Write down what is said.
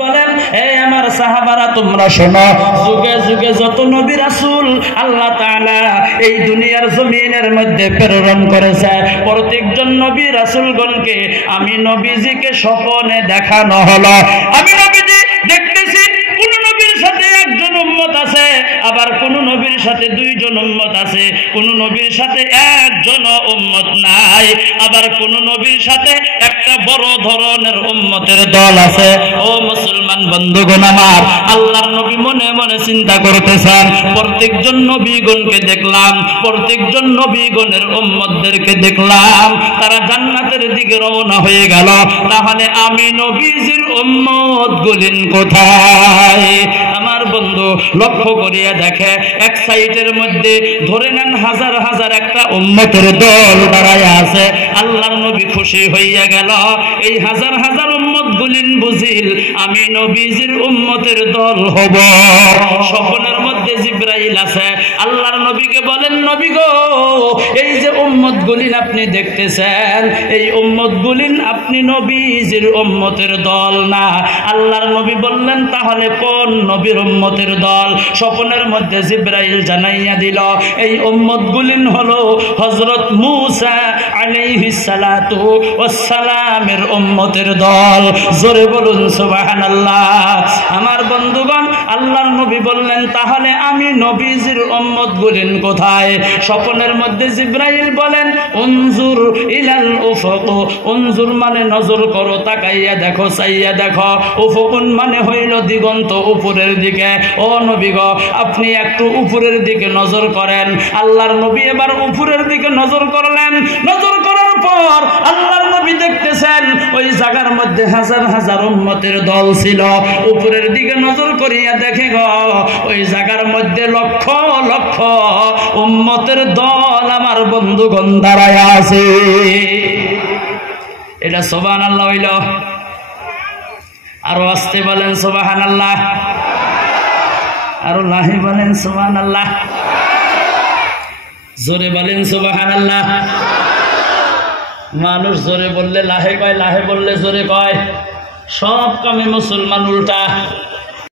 বলেন, এই আমার সাহাবারা তোমরা শোনো, যুগে যুগে যত নবী রাসূল আল্লাহ তাআলা এই দুনিয়ার জমিনের মধ্যে প্রেরণ করেছে, প্রত্যেকজন নবী রাসূলগণকে আমি নবীজিকে স্বপ্নে দেখানো হলো। আমি নবীজি দেখতেছি কোন নবীর সাথে একজন উম্মত আছে, আবার কোন নবীর সাথে দুইজন উম্মত আছে, কোন নবীর সাথে একজন উম্মত নাই, আবার কোন নবীর সাথে একটা বড় ধরনের উম্মতের দল আছে। ও মুসলমান বন্ধুগণ আমার, আল্লাহর নবী মনে মনে চিন্তা করতেছেন, প্রত্যেকজন নবীগণকে দেখলাম, প্রত্যেকজন নবীগণের উম্মতদেরকে দেখলাম, তারা জান্নাতের দিকে রওনা হয়ে গেল, তাহলে আমি নবীজির উম্মত গুলিন কোথায়? আমার বন্ধু লক্ষ্য করিয়া দেখে, এক সাইডের মধ্যে ধরে নেন হাজার হাজার একটা উম্মতের দল দাঁড়ায় আছে। আল্লাহর নবী খুশি হইয়া গেল, এই হাজার হাজার উম্মত গুলিন বুঝিল আমি নবীজির উম্মতের দল হব। স্বপ্নের মধ্যে জিবরাইল আছে, আল্লাহর নবীকে বলেন, নবী গো, এই যে উম্মত গুলিন আপনি দেখতেছেন, এই উম্মত গুলিন আপনি নবীজির উম্মতের দল না। আল্লাহর নবী বললেন, তাহলে কোন নবীর উম্মতের দল? স্বপ্নের মধ্যে জিবরাইল জানাইয়া দিল, এই উম্মত গুলিন হলো হযরত মূসা আলাইহিস সালাতু ওয়াস সালামের উম্মতের দল। জোরে বলুন সুবহানাল্লাহ। আমার বন্ধুগণ, আল্লাহর নবী বললেন, তাহলে আমি নবীজির উম্মত গুলিন কোথায়? স্বপ্নের মধ্যে জিবরাইল বলেন, উনজুর ইলাল উফুক। উনজুর মানে নজর করো, তাকাইয়া দেখো, চাইয়া দেখো। উফুকুন মানে হইল দিগন্ত, উপরের দিকে। ও নবী গো, আপনি একটু উপরের দিকে নজর করেন। আল্লাহর নবী এবার উপরের দিকে নজর করলেন। নজর করার পর আল্লাহর নবী দেখতেছেন ওই জায়গার মধ্যে হাজার হাজার উম্মতের দল ছিল। উপরের দিকে নজর করিয়া দেখে গো, ওই জায়গার মধ্যে লক্ষ লক্ষ উম্মতের দল আমার বন্ধুগণ দাঁড়ায় আছে। এটা সুবহানাল্লাহ হইল। আরো আসতে বলেন সুবহানাল্লাহ, আরো লাহি বলেন সুবহানাল্লাহ, জোরে বলেন সুবহানাল্লাহ। মানুষ জোরে বললে লাহে কয়, লাহে বললে জোরে কয়। সব কামে মুসলমান উল্টা।